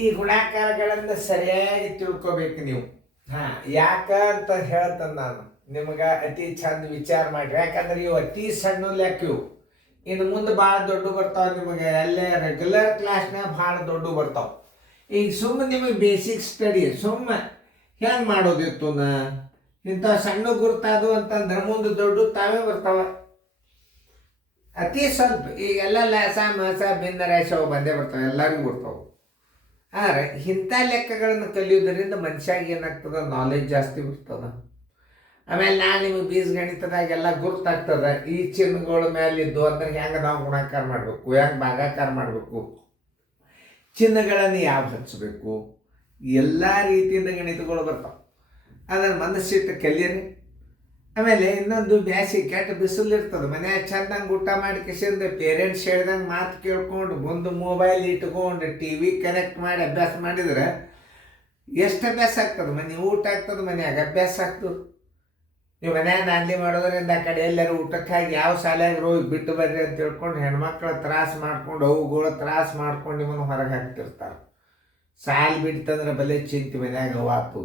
ಈ ಗುಣಾಕಾರಗಳನ್ನು ಸರಿಯಾಗಿ ತಿಳ್ಕೊಬೇಕು ನೀವು. ಯಾಕ ಅಂತ ಹೇಳ್ತಾನೆ ನಾನು ನಿಮ್ಗೆ. ಅತಿ ಚಂದ ವಿಚಾರ ಮಾಡ್ರಿ, ಯಾಕಂದ್ರೆ ಇವು ಅತಿ ಸಣ್ಣ ಲೆಕ್ಕ ಇವು. ಇನ್ನು ಮುಂದೆ ಭಾಳ ದೊಡ್ಡ ಬರ್ತಾವೆ ನಿಮಗೆ. ಅಲ್ಲೇ ರೆಗ್ಯುಲರ್ ಕ್ಲಾಸ್ನಾಗ ಭಾಳ ದೊಡ್ಡ ಬರ್ತಾವೆ. ಈಗ ಸುಮ್ಮನೆ ನಿಮಗೆ ಬೇಸಿಕ್ ಸ್ಟಡಿ ಸುಮ್ಮನೆ ಹೆಂಗೆ ಮಾಡೋದಿತ್ತು ಇಂಥ ಸಣ್ಣ ಗುರುತಾದು ಅಂತಂದ್ರೆ ಮುಂದೆ ದೊಡ್ಡ ತಾವೇ ಬರ್ತಾವ. ಅತಿ ಸ್ವಲ್ಪ ಈಗೆಲ್ಲ ಲಸ ಮಸ ಭಿನ್ನ ರಾಶವು ಬಂದೇ ಬರ್ತಾವೆ, ಎಲ್ಲರಿಗೂ ಬರ್ತಾವೆ. ಆದರೆ ಇಂಥ ಲೆಕ್ಕಗಳನ್ನು ಕಲಿಯೋದರಿಂದ ಮನುಷ್ಯಾಗ ಏನಾಗ್ತದೆ, ನಾಲೆಜ್ ಜಾಸ್ತಿ ಬರ್ತದೆ. ಆಮೇಲೆ ನಾನು ನಿಮಗೆ ಬೀಜಗಣಿತದಾಗೆಲ್ಲ ಗುರ್ತಾಗ್ತದೆ. ಈ ಚಿಹ್ನೆಗಳ ಮೇಲಿದ್ದು ಅಂದ್ರೆ ಹೆಂಗೆ ನಾವು ಗುಣಾಕಾರ ಮಾಡಬೇಕು, ಹೆಂಗೆ ಭಾಗಾಕಾರ ಮಾಡಬೇಕು, ಚಿಹ್ನೆಗಳನ್ನು ಯಾವ್ದು ಹಚ್ಚಬೇಕು, ಎಲ್ಲ ರೀತಿಯಿಂದ ಗಣಿತಗಳು ಬರ್ತಾವೆ. ಅದನ್ನು ಮನಸ್ಸಿಟ್ಟು ಕಲಿಯರಿ. ಆಮೇಲೆ ಇನ್ನೊಂದು ಬ್ಯಾಸಿಗೆ ಕೆಟ್ಟ ಬಿಸಿಲು ಇರ್ತದೆ, ಮನ್ಯಾಗ ಚಂದಂಗೆ ಊಟ ಮಾಡಿ ಕಿಸಿಂದ ಪೇರೆಂಟ್ಸ್ ಹೇಳ್ದಂಗೆ ಮಾತು ಕೇಳ್ಕೊಂಡು ಮುಂದೆ ಮೊಬೈಲ್ ಇಟ್ಕೊಂಡು ಟಿ ವಿ ಕನೆಕ್ಟ್ ಮಾಡಿ ಅಭ್ಯಾಸ ಮಾಡಿದ್ರೆ ಎಷ್ಟು ಅಭ್ಯಾಸ ಆಗ್ತದೆ. ಮನೆ ಊಟ ಆಗ್ತದೆ, ಮನ್ಯಾಗ ಅಭ್ಯಾಸ ಆಗ್ತದೆ. ನೀವು ಮನ್ಯಾಗ ನಾಂದಿ ಮಾಡೋದ್ರಿಂದ ಆ ಕಡೆ ಎಲ್ಲರೂ ಊಟಕ್ಕಾಗಿ ಯಾವ ಶಾಲೆಯಾಗ ಹೋಗಿ ಬಿಟ್ಟು ಬರ್ರಿ ಅಂತ ತಿಳ್ಕೊಂಡು ಹೆಣ್ಮಕ್ಳು ತ್ರಾಸ ಮಾಡ್ಕೊಂಡು ಅವುಗಳು ತ್ರಾಸ ಮಾಡ್ಕೊಂಡು ನಿಮ್ಮನ್ನು ಹೊರಗೆ ಹಾಕ್ತಿರ್ತಾರೆ. ಸಾಲು ಬಿಡ್ತಂದ್ರೆ ಬಲೆ ಚಿಂತೆ ಮನ್ಯಾಗ ವಾಪು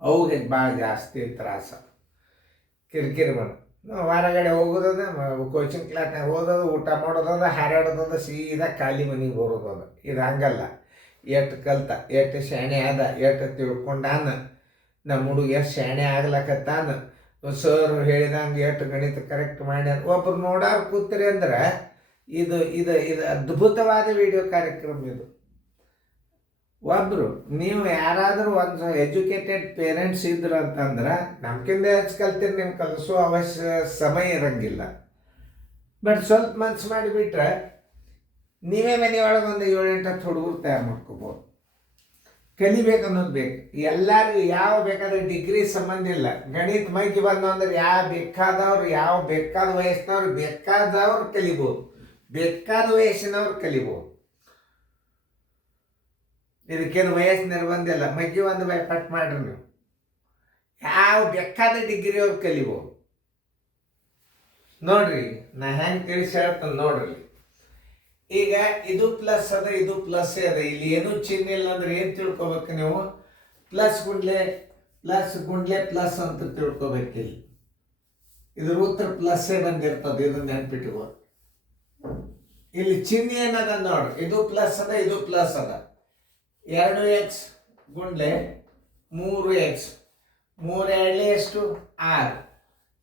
ಅವುಗೆ ಭಾಳ ಜಾಸ್ತಿ ತ್ರಾಸ, ಕಿರಿಕಿರಿ ಮಾಡೋದು. ಹೊರಗಡೆ ಹೋಗೋದದ, ಕೋಚಿಂಗ್ ಕ್ಲಾಸ್ನಾಗ ಓದೋದು, ಊಟ ಮಾಡೋದದ, ಹಾರಾಡೋದದ, ಸೀದಾ ಖಾಲಿ ಮನೆಗೆ ಬರೋದದ. ಇದು ಹಂಗಲ್ಲ. ಎಷ್ಟು ಕಲ್ತ, ಎಷ್ಟು ಶಾಣೆ ಆದ, ಎಷ್ಟು ತಿಳ್ಕೊಂಡಾನ, ನಮ್ಮ ಹುಡುಗ ಎಷ್ಟು ಶಾಣೆ ಆಗ್ಲಕತ್ತಾನ, ಸರ್ ಹೇಳಿದಂಗೆ ಎಷ್ಟು ಗಣಿತ ಕರೆಕ್ಟ್ ಮಾಡ್ಯಾನ. ಒಬ್ರು ನೋಡಾರ ಕೂತ್ರಿ ಅಂದ್ರೆ ಇದು ಇದು ಇದು ಅದ್ಭುತವಾದ ವಿಡಿಯೋ ಕಾರ್ಯಕ್ರಮ ಇದು. ಒಬ್ಬರು ನೀವು ಯಾರಾದರೂ ಒಂದು ಎಜುಕೇಟೆಡ್ ಪೇರೆಂಟ್ಸ್ ಇದ್ರು ಅಂತಂದ್ರೆ ನಮ್ಗಿಂತ ಹೆಚ್ಚು ಕಲ್ತಿರಿ, ನೀವು ಕಲಿಸೋ ಸಮಯ ಇರಂಗಿಲ್ಲ. ಬಟ್ ಸ್ವಲ್ಪ ಮನ್ಸು ಮಾಡಿಬಿಟ್ರೆ ನೀವೇ ಮನೆಯೊಳಗೆ ಒಂದು 7-8 ಹುಡುಗರು ತಯಾರು ಮಾಡ್ಕೋಬೋದು. ಕಲಿಬೇಕು ಅನ್ನೋದು ಬೇಕು ಎಲ್ಲರಿಗೂ. ಯಾವ ಬೇಕಾದ್ರೆ ಡಿಗ್ರಿ ಸಂಬಂಧ ಇಲ್ಲ. ಗಣಿತ ಮೈಗೆ ಬಂದು ಅಂದ್ರೆ ಯಾವ ಬೇಕಾದ ವಯಸ್ಸಿನವ್ರು ಬೇಕಾದವ್ರು ಕಲಿಬೋದು, ಬೇಕಾದ ವಯಸ್ಸಿನವ್ರು ಕಲಿಬೋದು. ಇದಕ್ಕೇನು ವಯಸ್ಸು ನಿರ್ಬಂಧ ಇಲ್ಲ. ಮಗ್ಗಿ ಒಂದು ಕಟ್ ಮಾಡ್ರಿ ನೀವು, ಯಾವ ಬೇಕಾದ ಡಿಗ್ರಿ ಅವ್ರು ಕಲಿಬೋದು. ನೋಡ್ರಿ ನಾ ಹೆಂಗೆ ತಿಳಿಸಿ ಹೇಳ್ತಾನೆ ನೋಡ್ರಿ. ಈಗ ಇದು ಪ್ಲಸ್ ಅದ, ಇದು ಪ್ಲಸ್ ಅದ. ಇಲ್ಲಿ ಏನೂ ಚಿಹ್ನೆ ಇಲ್ಲ ಅಂದ್ರೆ ಏನು ತಿಳ್ಕೊಬೇಕು ನೀವು? ಪ್ಲಸ್ ಗುಂಡ್ಲೆ ಪ್ಲಸ್ ಅಂತ ತಿಳ್ಕೊಬೇಕಿಲ್ಲ. ಇದ್ರ ಉತ್ತರ ಪ್ಲಸ್ಸೇ ಬಂದಿರ್ತದೆ, ಇದು ನೆನ್ಪಿಟ್ಕೋ. ಇಲ್ಲಿ ಚಿಹ್ನೆ ಏನದ ನೋಡ್ರಿ, ಇದು ಪ್ಲಸ್ ಅದ, ಇದು ಪ್ಲಸ್ ಅದ. 2x ಗುಂಡ್ಲೆ 3x, 3 ಎಷ್ಟು 6.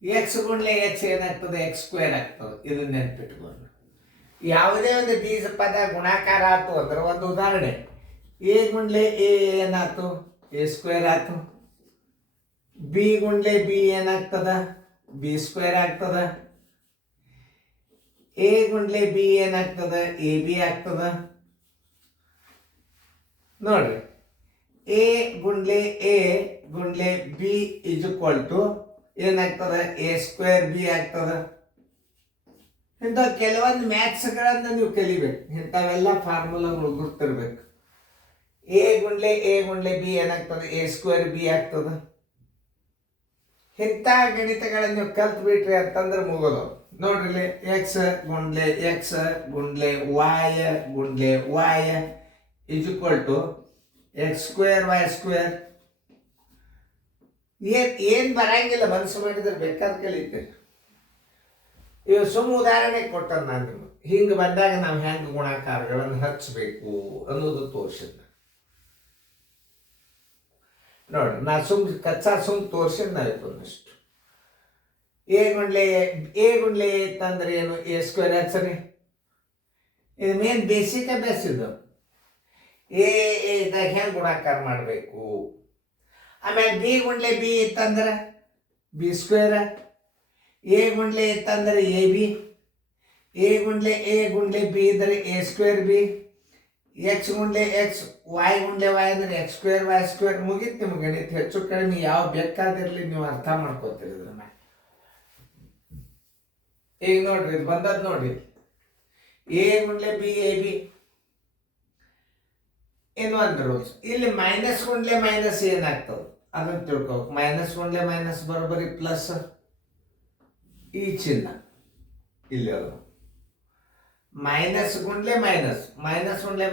ಎಕ್ಸ್ ಗುಂಡ್ಲೆ ಎಕ್ಸ್ ಏನಾಗ್ತದೆ, x² ಆಗ್ತದೆ. ಇದು ನೆನ್ಪಿಟ್ಕೊಂಡು ಯಾವುದೇ ಒಂದು ಬೀಜ ಪದ ಗುಣಾಕಾರ ಆಯ್ತು ಅಂದ್ರೆ ಒಂದು ಉದಾಹರಣೆ, ಎ ಗುಂಡ್ಲೆ ಎ ಏನಾಯ್ತು, a² ಆಯ್ತು. ಬಿ ಗುಂಡ್ಲೆ ಬಿ ಏನಾಗ್ತದ, b² ಆಗ್ತದ. ಎ ಗುಂಡ್ಲೆ ಬಿ ಏನಾಗ್ತದ, ab ಆಗ್ತದ. ನೋಡ್ರಿ, ಎ ಗುಂಡ್ಲೆ ಬಿ ಇಸ್ ಈಕ್ವಲ್ ಟು ಏನಾಗ್ತದ, a² b ಆಗ್ತದ. ಇಂಥ ಕೆಲವೊಂದು ಮ್ಯಾಥ್ಸ್ಗಳನ್ನು ನೀವು ಕಲಿಬೇಕು. ಇಂಥವೆಲ್ಲ ಫಾರ್ಮುಲಾಗಳು ಗುರ್ತಿರ್ಬೇಕು. ಎ ಗುಂಡ್ಲೆ ಬಿ ಏನಾಗ್ತದೆ, a² b ಆಗ್ತದ. ಇಂಥ ಗಣಿತಗಳನ್ನು ನೀವು ಕಲ್ತು ಬಿಟ್ರಿ ಅಂತಂದ್ರೆ ಮುಗೋದು. ನೋಡ್ರಿ, x ಗುಂಡ್ಲೆ y is equal to x² y². ಏನು ಬರಂಗಿಲ್ಲ, ಮನಸ್ಸು ಮಾಡಿದ್ರೆ ಬೇಕಾದ ಕಲಿತೀರಿ. ಇವು ಸುಮ್ಮ ಉದಾಹರಣೆ ಕೊಟ್ಟರು ನಾನು ನಿಮಗೆ. ಹಿಂಗೆ ಬಂದಾಗ ನಾವು ಹೆಂಗೆ ಗುಣಾಕಾರಗಳನ್ನು ಹಚ್ಚಬೇಕು ಅನ್ನೋದು ತೋರಿಸಿದ. ನೋಡ್ರಿ, ನಾ ಸುಮ್ ತೋರಿಸಿದ ನಾವಿತ್ತು ಒಂದಷ್ಟು. ಎ ಗುಂಡ್ಲೆ ಇತ್ತಂದ್ರೆ ಏನು, a² ಹಚ್ಚರಿ. ಇದು ಮೇನ್ ಬೇಸಿಕ್ ಅಭ್ಯಾಸ ಇದು. ಇದಾಗ ಹೆಂಗೆ ಗುಣಾಕಾರ ಮಾಡಬೇಕು. ಆಮೇಲೆ ಬಿ ಗುಂಡ್ಲೆ ಬಿ ಇತ್ತಂದ್ರೆ b². ಎ ಗುಂಡ್ಲೆ ಇತ್ತಂದ್ರೆ ab. ಎ ಗುಂಡ್ಲೆ ಬಿ ಇದ್ರೆ a² b. x ಗುಂಡ್ಲೆ x, y ಗುಂಡ್ಲೆ y ಅಂದ್ರೆ x² y². ಮುಗೀತು ನಿಮ್ಗೆ ಗಣಿತ. ಹೆಚ್ಚು ಕಡಿಮೆ ಯಾವ ಬೇಕಾದಿರಲಿ ನೀವು ಅರ್ಥ ಮಾಡ್ಕೋತೀರಿ ಇದನ್ನ. ಈಗ ನೋಡ್ರಿ, ಇದು ಬಂದದ್ದು ನೋಡಿ, ಎ ಗುಂಡ್ಲೆ ಬಿ ab. ಏನು ಅಂದ್ರೆ ಇಲ್ಲಿ ಮೈನಸ್ ಗುಂಡ್ಲೆ ಮೈನಸ್ ಏನಾಗ್ತದೆ ಅದನ್ನು ತಿಳ್ಕೊಬೇಕು. ಮೈನಸ್ ಗುಂಡ್ಲೆ ಮೈನಸ್ ಬರೋಬ್ಬರಿ ಪ್ಲಸ್. ಈ ಚಿಹ್ನ ಇಲ್ಲಿ ಮೈನಸ್ ಗುಂಡ್ಲೆ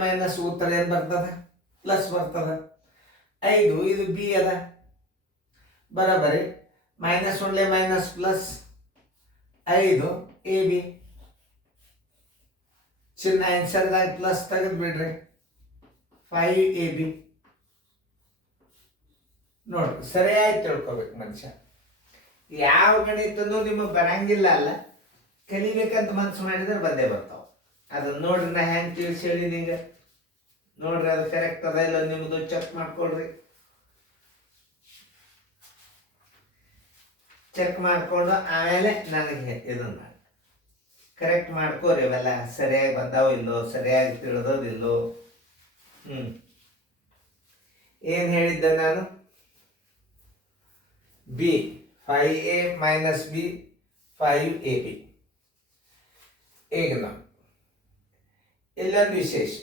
ಮೈನಸ್ ಉತ್ತರ ಏನು ಬರ್ತದೆ, ಪ್ಲಸ್ ಬರ್ತದ. 5 ಇದು ಬಿ ಅದ ಬರಬರಿ. ಮೈನಸ್ ಒನ್ಲೆ ಮೈನಸ್ ಪ್ಲಸ್ 5 ಎ ಬಿ. ಚಿನ್ನ ಆನ್ಸರ್ದಾಗ ಪ್ಲಸ್ ತೆಗೆದು ಬಿಡ್ರಿ. 5 ಎ ಬಿ. ನೋಡ್ರಿ ಸರಿಯಾಗಿ ತಿಳ್ಕೊಬೇಕು ಮನುಷ್ಯ. ಯಾವ ಗಣಿತನೂ ನಿಮಗೆ ಬರಂಗಿಲ್ಲ ಅಲ್ಲ, ಕಲಿಬೇಕಂತ ಮನ್ಸು ಮಾಡಿದ್ರೆ ಬಂದೇ ಬರ್ತಾವ. ಅದನ್ನ ನೋಡ್ರಿ ನಾ ಹೆಂಗೆ ತಿಳಿಸಿ ಹೇಳಿದ ಈಗ ನೋಡ್ರಿ, ಅದು ಕರೆಕ್ಟ್ ಅದ ಇಲ್ಲ ನಿಮ್ಮದು ಚೆಕ್ ಮಾಡ್ಕೊಳ್ರಿ. ಚೆಕ್ ಮಾಡಿಕೊಂಡು ಆಮೇಲೆ ನನಗೆ ಇದನ್ನ ಕರೆಕ್ಟ್ ಮಾಡ್ಕೋರಿ. ಅವೆಲ್ಲ ಸರಿಯಾಗಿ ಬಂದಾವ ಇಲ್ಲೋ, ಸರಿಯಾಗಿ ತಿಳಿದೋದಿಲ್ಲೋ. ಏನು ಹೇಳಿದ್ದೆ ನಾನು? B 5a minus B 5ab. ಈಗ ನಾವು ಇಲ್ಲೊಂದು ವಿಶೇಷ,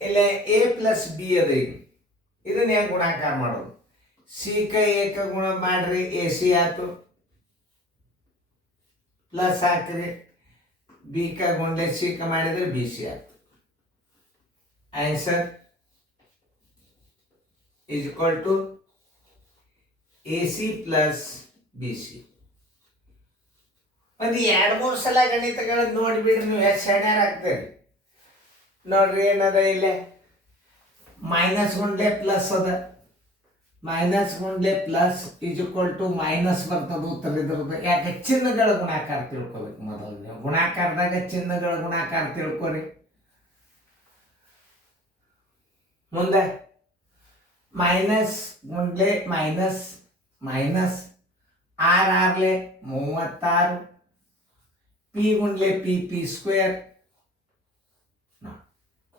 ಇಲ್ಲ ಎ ಪ್ಲಸ್ ಬಿ ಅದ. ಈಗ ಇದನ್ನ ಹೆಂಗೆ ಗುಣಾಕಾರ ಮಾಡೋದು? ಸಿ ಕ ಏಕ ಗುಣ ಮಾಡ್ರಿ, ಎ ಸಿ ಆಯ್ತು. ಪ್ಲಸ್ ಹಾಕ್ರಿ, ಬಿ ಕ ಗುಣಲೆ ಸಿ ಕ ಮಾಡಿದ್ರೆ ಬಿ ಸಿ ಆಯ್ತು. Answer is equal to A C plus B C. ಒಂದು 2-3 ಸಲ ಗಣಿತಗಳ ನೋಡಿಬಿಡ್ರಿ, ನೀವು ಎಷ್ಟು ಸಣ್ಣ ಆಗ್ತೀರಿ. ನೋಡ್ರಿ ಏನದ ಇಲ್ಲೇ ಮೈನಸ್ ಗುಂಡ್ಲೆ ಪ್ಲಸ್ ಅದ. ಮೈನಸ್ ಗುಂಡ್ಲೆ plus is equal to minus ಬರ್ತದ ಉತ್ತರ ಇದ್ರದ್ದು. ಯಾಕೆ? ಚಿನ್ನಗಳ ಗುಣಾಕಾರ ತಿಳ್ಕೊಬೇಕು ಮೊದಲು ನೀವು. ಗುಣಾಕಾರದಾಗ ಚಿನ್ನಗಳ ಗುಣಾಕಾರ ತಿಳ್ಕೊರಿ. ಮುಂದೆ ಮೈನಸ್ ಗುಂಡ್ಲೆ ಮೈನಸ್ ಮೈನಸ್ 6 36, ಪಿ ಗುಂಡ್ಲೆ P P square.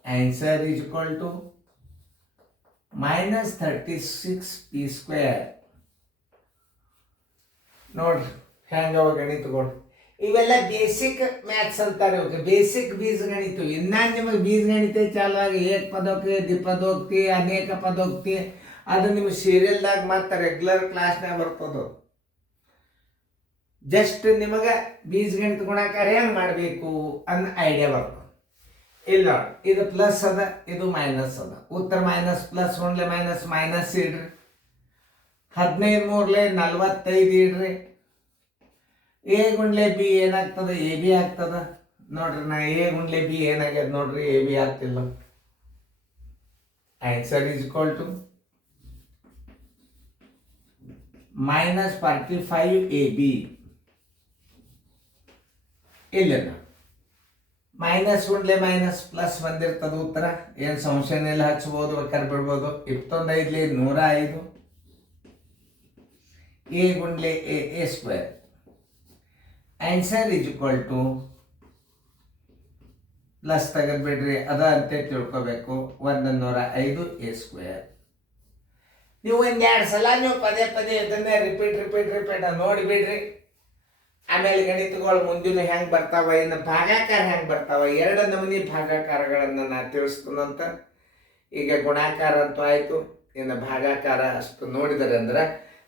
Answer is equal to minus 36 P square. ನೋಡ್ರಿ ಹೆಂಗವ ಗಣಿತಗಳು. ಇವೆಲ್ಲ ಬೇಸಿಕ್ ಮ್ಯಾಥ್ಸ್ ಅಂತಾರೆ. ಬೇಸಿಕ್ ಬೀಜಗಣಿತ. ಇನ್ನ ನಿಮಗೆ ಬೀಜಗಣಿತ ಚಾಲು ಆಗಿ ಏಕಪದೋಕ್ತಿ, ದ್ವಿಪದೋಕ್ತಿ, ಅನೇಕ ಪದೋಕ್ತಿ ಅದು ನಿಮಗೆ ಸೀರಿಯಲ್ದಾಗ ಮತ್ತೆ ರೆಗ್ಯುಲರ್ ಕ್ಲಾಸ್ನಾಗ ಬರ್ತದ. ಜಸ್ಟ್ ನಿಮಗೆ ಬೀಜಗಣಿತ ಗುಣಾಕಾರ ಹೆಂಗೆ ಮಾಡಬೇಕು ಅನ್ನೋ ಐಡಿಯಾ ಬರ್ತದೆ. ಇಲ್ಲ ಇದು ಪ್ಲಸ್ ಅದ, ಇದು ಮೈನಸ್ ಅದ. ಉತ್ತರ ಮೈನಸ್ ಪ್ಲಸ್ ಒನ್ಲೆ ಮೈನಸ್ ಮೈನಸ್ ಇಡ್ರಿ. 15 3 45 ಇಡ್ರಿ. ಎ ಗುಂಡ್ಲೆ ಬಿ ಏನಾಗ್ತದೆ? ಎ ಬಿ ಆಗ್ತದ. ನೋಡ್ರಿ ನಾ ಎ ಗುಂಡ್ಲೆ ಬಿ ಏನಾಗ್ಯದ ನೋಡ್ರಿ, ಎ ಬಿ ಆಗ್ತಿಲ್ಲ. Answer is equal to minus 45 A B. ಇಲ್ಲ ಮೈನಸ್ ಗುಂಡ್ಲೆ ಮೈನಸ್ ಪ್ಲಸ್ ಬಂದಿರ್ತದ ಉತ್ತರ. ಏನು ಸಂಶಯನ ಇಲ್ಲ, ಹಚ್ಬೋದು, ಬೇಕಾದ್ರೆ ಬಿಡ್ಬೋದು. 25 105 ಎ ಗುಂಡ್ಲೆ A square. Answer is equal to plus ತೆಗೆದ್ಬಿಡ್ರಿ, ಅದ ಅಂತ ತಿಳ್ಕೊಬೇಕು. 105 ಎ ಸ್ಕ್ವೇರ್. ನೀವು 1-2 ಸಲ ನೀವು ಪದೇ ಪದೇ ಇದನ್ನೇ ರಿಪೀಟ್ ನೋಡಿಬಿಡ್ರಿ. ಆಮೇಲೆ ಗಣಿತಗಳು ಮುಂದಿನ ಹೆಂಗೆ ಬರ್ತಾವ, ಇನ್ನು ಭಾಗಾಕಾರ ಹೆಂಗೆ ಬರ್ತಾವ, 2 ನಮೂನಿ ಭಾಗಾಕಾರಗಳನ್ನು ನಾನು ತಿಳಿಸ್ತೀನಂತ. ಈಗ ಗುಣಾಕಾರ ಅಂತೂ ಆಯಿತು, ಇನ್ನು ಭಾಗಾಕಾರ ಅಷ್ಟು ನೋಡಿದರೆ ಅಂದ್ರೆ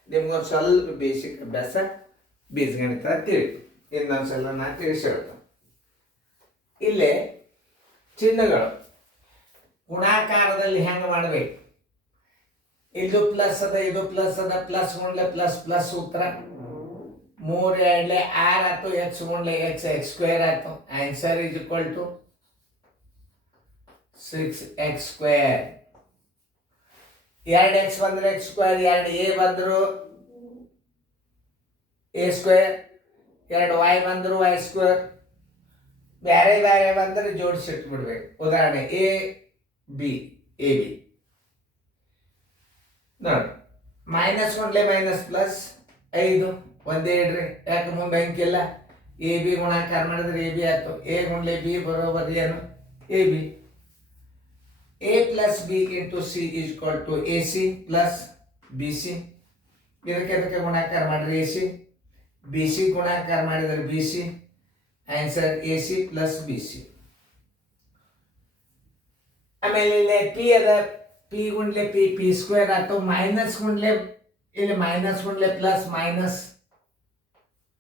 ನಿಮ್ಗೊಂದು ಸ್ವಲ್ಪ ಬೇಸಿಕ್ ಅಭ್ಯಾಸ ಬೀಜಗಣಿತ ತಿಳಿತು. ಇನ್ನೊಂದ್ಸಲ ನಾನು ತಿಳಿಸಿ ಹೇಳ್ತೇನೆ. ಇಲ್ಲೇ ಚಿಹ್ನೆಗಳು ಗುಣಾಕಾರದಲ್ಲಿ ಹೆಂಗೆ ಮಾಡಬೇಕು? ಇದು ಪ್ಲಸ್ ಅದ, ಇದು ಪ್ಲಸ್ ಅದ. ಪ್ಲಸ್ ಗುಂಡ್ಲೆ ಪ್ಲಸ್ ಪ್ಲಸ್ ಉತ್ತರ. 3 2 6 ಆಯ್ತು. ಎಕ್ಸ್ ಗುಂಡ್ಲೆ ಎಕ್ಸ್ ಸ್ಕ್ವೇರ್ ಆಯ್ತು. Answer is equal to 6x square. 2x ಬಂದ್ರೆ ಎಕ್ಸ್ ಸ್ಕ್ವೇರ್, 2a ಬಂದ್ರು ಎ ಸ್ಕ್ವೇರ್, 2y ಬಂದ್ರು ವೈ ಸ್ಕ್ವೇರ್. ಬೇರೆ ಬೇರೆ ಬಂದ್ರೆ ಜೋಡಿಸಿಟ್ಬಿಡ್ಬೇಕು. ಉದಾಹರಣೆ ಎ ಬಿ ನೋಡಿ. ಮೈನಸ್ ಗುಂಡ್ಲೆ ಮೈನಸ್ ಪ್ಲಸ್ 5 ಒಂದೇ ಇಡ್ರಿ, ಯಾಕೆ ಮುಂದೆ ಅಂಕಿಲ್ಲ. ಎ ಬಿ ಗುಣಾಕಾರ ಮಾಡಿದ್ರೆ ಎ ಬಿ ಆಯ್ತು. ಎ ಗುಂಡ್ಲೆ ಬಿ ಬರೋಬರ್ ಏನು? A B. A plus B into C is equal to A C plus B C. ಇದಕ್ಕೆ ಗುಣಾಕಾರ ಮಾಡಿದ್ರೆ ಎ ಸಿ, ಬಿ ಸಿ ಗುಣಾಕಾರ ಮಾಡಿದರೆ B C. Answer A C plus B C. ಆಮೇಲೆ ಇಲ್ಲಿ ಪಿ ಅದ, ಪಿ ಗುಂಡ್ಲೆ ಪಿ ಪಿ ಸ್ಕ್ವೇರ್ ಆಯ್ತು. ಮೈನಸ್ ಗುಂಡ್ಲೆ ಇಲ್ಲಿ ಮೈನಸ್ ಗುಂಡ್ಲೆ ಪ್ಲಸ್ ಮೈನಸ್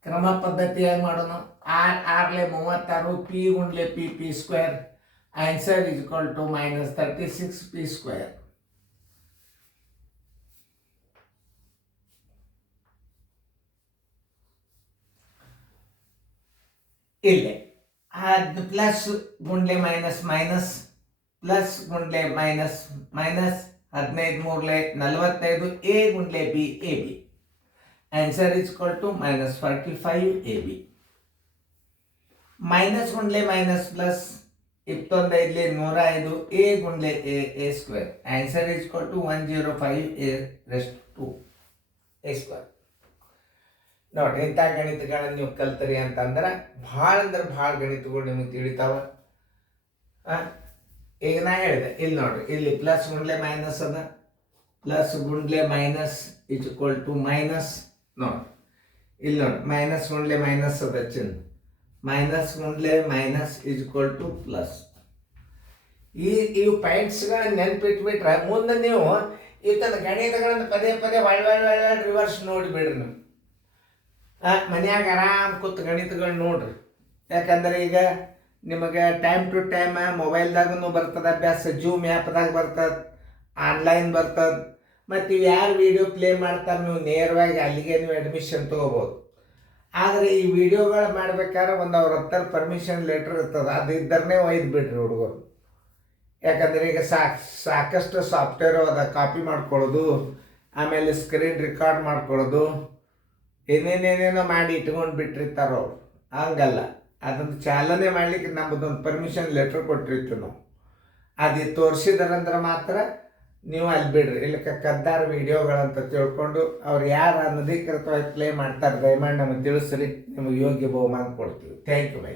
ಕ್ರಮ ಪದ್ಧತಿಯಾಗಿ ಮಾಡೋಣ. 6 6 36 ಪಿ ಗುಂಡ್ಲೆ P P square answer is equal to minus 36 P square. ಇಲ್ಲೇ ಪ್ಲಸ್ ಗುಂಡ್ಲೆ ಮೈನಸ್ ಮೈನಸ್ ಪ್ಲಸ್ ಗುಂಡ್ಲೆ ಮೈನಸ್ ಮೈನಸ್ 15 ಮೂರ್ಲೆ 45 ಎ ಗುಂಡ್ಲೆ B A B. Answer is equal to minus 45 A B. Minus ಗುಂಡ್ಲೆ minus plus 25 105 A ಗುಂಡ್ಲೆ A square. Answer is equal to 105 A rest to A square. ನೋಡ್ರಿ, ಇಂಥ ಗಣಿತಗಳನ್ನ ನೀವು ಕಲ್ತರಿ ಅಂತಂದ್ರೆ ಭಾಳ ಅಂದ್ರೆ ಭಾಳ ಗಣಿತಗಳು ನಿಮಗೆ ತಿಳಿತಾವ. ಈಗ ನಾ ಹೇಳಿದೆ, ಇಲ್ಲಿ ನೋಡ್ರಿ, ಇಲ್ಲಿ ಪ್ಲಸ್ ಗುಂಡ್ಲೆ ಮೈನಸ್ ಅದ, ಪ್ಲಸ್ ಗುಂಡ್ಲೆ minus is equal to minus. ನೋಡ್ರಿ ಇಲ್ಲಿ ನೋಡ್ರಿ, ಮೈನಸ್ ಗುಂಡ್ಲೆ ಮೈನಸ್ ಅದ ಚಿನ್ನ, ಮೈನಸ್ ಗುಂಡ್ಲೆ minus is equal to plus. ಇವು ಪಾಯಿಂಟ್ಸ್ಗಳನ್ನ ನೆನ್ಪಿಟ್ಬಿಟ್ರೆ ಮುಂದೆ ನೀವು ಇವತ್ತದ ಗಣಿತಗಳನ್ನು ಪದೇ ಪದೇ ಒಳ್ಳೆ ರಿವರ್ಸ್ ನೋಡಿಬಿಡ್ರಿ. ನೀವು ಮನ್ಯಾಗ ಆರಾಮ್ ಕೂತ್ ಗಣಿತಗಳು ನೋಡ್ರಿ. ಯಾಕಂದ್ರೆ ಈಗ ನಿಮಗೆ ಟೈಮ್ ಟು ಟೈಮ್ ಮೊಬೈಲ್ದಾಗೂ ಬರ್ತದೆ ಅಭ್ಯಾಸ, ಜೂಮ್ ಆ್ಯಪ್ದಾಗ ಬರ್ತದೆ, ಆನ್ಲೈನ್ ಬರ್ತದೆ. ಮತ್ತು ಇವು ಯಾರು ವಿಡಿಯೋ ಪ್ಲೇ ಮಾಡ್ತಾರೆ ನೀವು ನೇರವಾಗಿ ಅಲ್ಲಿಗೆ ನೀವು ಅಡ್ಮಿಷನ್ ತೊಗೋಬೋದು. ಆದರೆ ಈ ವಿಡಿಯೋಗಳು ಮಾಡ್ಬೇಕಾದ್ರೆ ಒಂದು ಅವ್ರ ಹತ್ತಿರ ಪರ್ಮಿಷನ್ ಲೆಟ್ರ್ ಇರ್ತದೆ, ಅದು ಇದ್ದರೇ ಒಯ್ದು ಬಿಡ್ರಿ ಹುಡುಗರು. ಯಾಕಂದರೆ ಈಗ ಸಾಕಷ್ಟು ಸಾಫ್ಟ್ವೇರ್ ಅದ, ಕಾಪಿ ಮಾಡ್ಕೊಳ್ಳೋದು, ಆಮೇಲೆ ಸ್ಕ್ರೀನ್ ರೆಕಾರ್ಡ್ ಮಾಡ್ಕೊಳ್ಳೋದು, ಏನೇನೇನೇನೋ ಮಾಡಿ ಇಟ್ಕೊಂಡು ಬಿಟ್ಟಿರ್ತಾರೋ ಅವ್ರು. ಹಂಗಲ್ಲ, ಅದನ್ನು ಚಾಲನೆ ಮಾಡಲಿಕ್ಕೆ ನಮ್ಮದೊಂದು ಪರ್ಮಿಷನ್ ಲೆಟ್ರ್ ಕೊಟ್ಟಿರ್ತೀವಿ ನಾವು. ಅದು ತೋರಿಸಿದಾರಂದ್ರೆ ಮಾತ್ರ ನೀವು ಅಲ್ಲಿ ಬಿಡ್ರಿ. ಇಲ್ಲಿ ಕದ್ದಾರ ವಿಡಿಯೋಗಳಂತ ತಿಳ್ಕೊಂಡು ಅವ್ರು ಯಾರು ಅನಧಿಕೃತವಾಗಿ ಪ್ಲೇ ಮಾಡ್ತಾರೆ ದಯಮಾಡಿ ನಮಗೆ ತಿಳಿಸ್ರಿ, ನಿಮಗೆ ಯೋಗ್ಯ ಬಹುಮಾನ ಕೊಡ್ತೀವಿ. Thank you by.